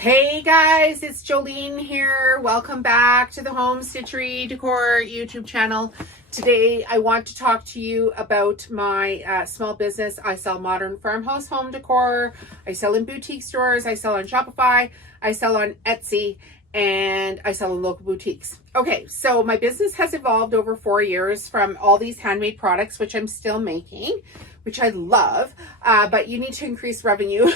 Hey guys, it's Jolene here. Welcome back to the Home Stitchery Decor YouTube channel. Today I want to talk to you about my small business. I sell modern farmhouse home decor. I sell in boutique stores. I sell on Shopify. I sell on Etsy. And I sell in local boutiques. Okay, so my business has evolved over 4 years from all these handmade products, which I'm still making, which I love, but you need to increase revenue,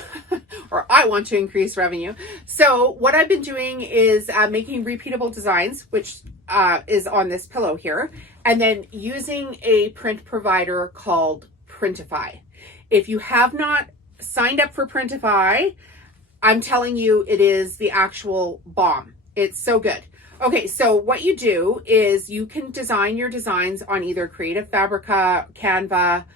or I want to increase revenue. So what I've been doing is making repeatable designs, which is on this pillow here, and then using a print provider called Printify. If you have not signed up for Printify, I'm telling you, it is the actual bomb. It's so good. Okay, so what you do is you can design your designs on either Creative Fabrica, Canva,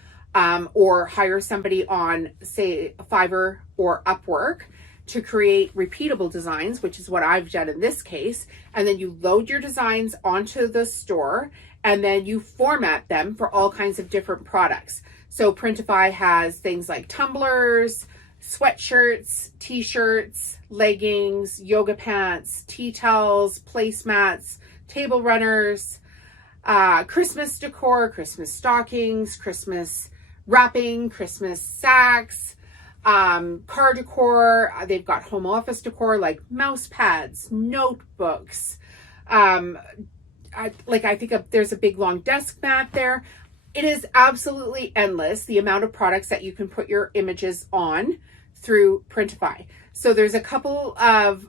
or hire somebody on, say, Fiverr or Upwork to create repeatable designs, which is what I've done in this case. And then you load your designs onto the store, and then you format them for all kinds of different products. So Printify has things like tumblers, sweatshirts, t-shirts, leggings, yoga pants, tea towels, placemats, table runners, Christmas decor, Christmas stockings, Christmas wrapping, Christmas sacks, car decor. They've got home office decor like mouse pads, notebooks. I think there's a big long desk mat there. It is absolutely endless, the amount of products that you can put your images on through Printify. So there's a couple of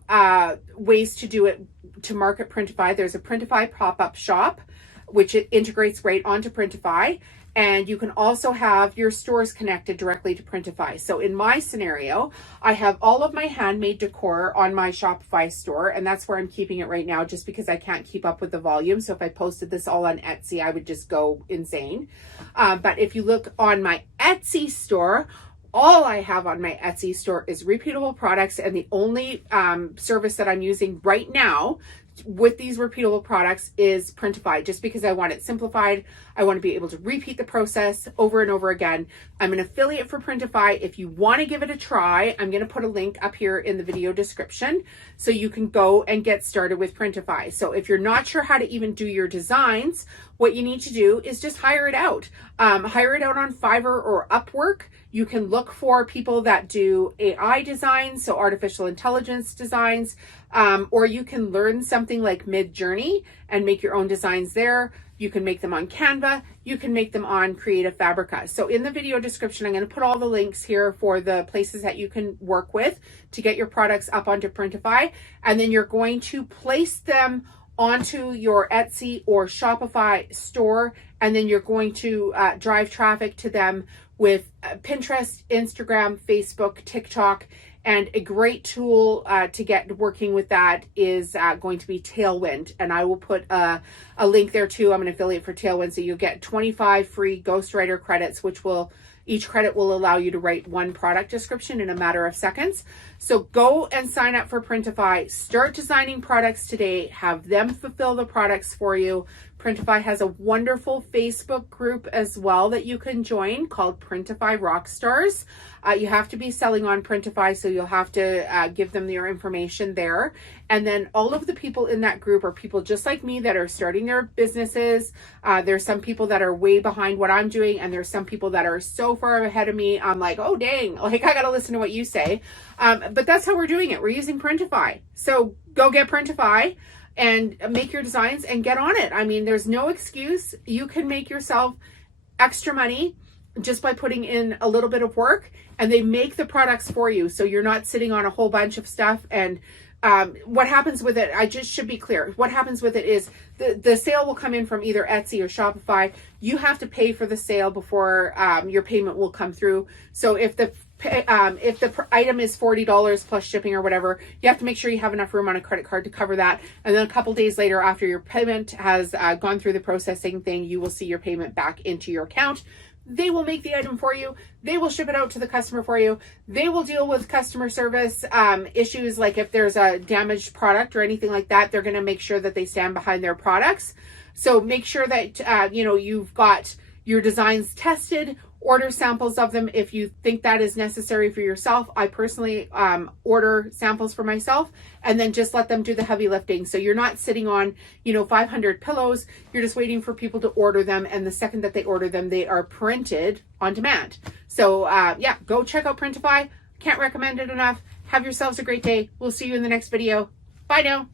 ways to do it, to market Printify. There's a Printify pop-up shop, which it integrates right onto Printify. And you can also have your stores connected directly to Printify. So in my scenario, I have all of my handmade decor on my Shopify store, and that's where I'm keeping it right now, just because I can't keep up with the volume. So if I posted this all on Etsy, I would just go insane. But if you look on my Etsy store, all I have on my Etsy store is repeatable products, and the only service that I'm using right now with these repeatable products is Printify, just because I want it simplified. I want to be able to repeat the process over and over again. I'm an affiliate for Printify. If you want to give it a try, I'm going to put a link up here in the video description so you can go and get started with Printify. So if you're not sure how to even do your designs, what you need to do is just hire it out. Hire it out on Fiverr or Upwork. You can look for people that do AI designs, so artificial intelligence designs, or you can learn something like Mid-Journey and make your own designs there. You can make them on Canva. You can make them on Creative Fabrica. So in the video description, I'm going to put all the links here for the places that you can work with to get your products up onto Printify. And then you're going to place them onto your Etsy or Shopify store. And then you're going to drive traffic to them with Pinterest, Instagram, Facebook, TikTok. And a great tool to get working with that is going to be Tailwind. And I will put a link there too. I'm an affiliate for Tailwind. So you'll get 25 free ghostwriter credits, which each credit will allow you to write one product description in a matter of seconds. So go and sign up for Printify. Start designing products today. Have them fulfill the products for you. Printify has a wonderful Facebook group as well that you can join called Printify Rockstars. You have to be selling on Printify, so you'll have to give them your information there. And then all of the people in that group are people just like me that are starting their businesses. There's some people that are way behind what I'm doing, and there's some people that are so far ahead of me. I'm like, oh, dang, like I got to listen to what you say. But that's how we're doing it. We're using Printify. So go get Printify and make your designs and get on it. I mean, there's no excuse. You can make yourself extra money just by putting in a little bit of work, and they make the products for you. So you're not sitting on a whole bunch of stuff. And what happens with it, I just should be clear. What happens with it is the sale will come in from either Etsy or Shopify. You have to pay for the sale before your payment will come through. So if the item is $40 plus shipping or whatever, you have to make sure you have enough room on a credit card to cover that. And then a couple days later, after your payment has gone through the processing thing, you will see your payment back into your account. They will make the item for you. They will ship it out to the customer for you. They will deal with customer service issues, like if there's a damaged product or anything like that. They're going to make sure that they stand behind their products. So make sure that you've got your designs tested order samples of them if you think that is necessary for yourself. I personally order samples for myself and then just let them do the heavy lifting. So you're not sitting on, 500 pillows. You're just waiting for people to order them. And the second that they order them, they are printed on demand. So yeah, go check out Printify. Can't recommend it enough. Have yourselves a great day. We'll see you in the next video. Bye now.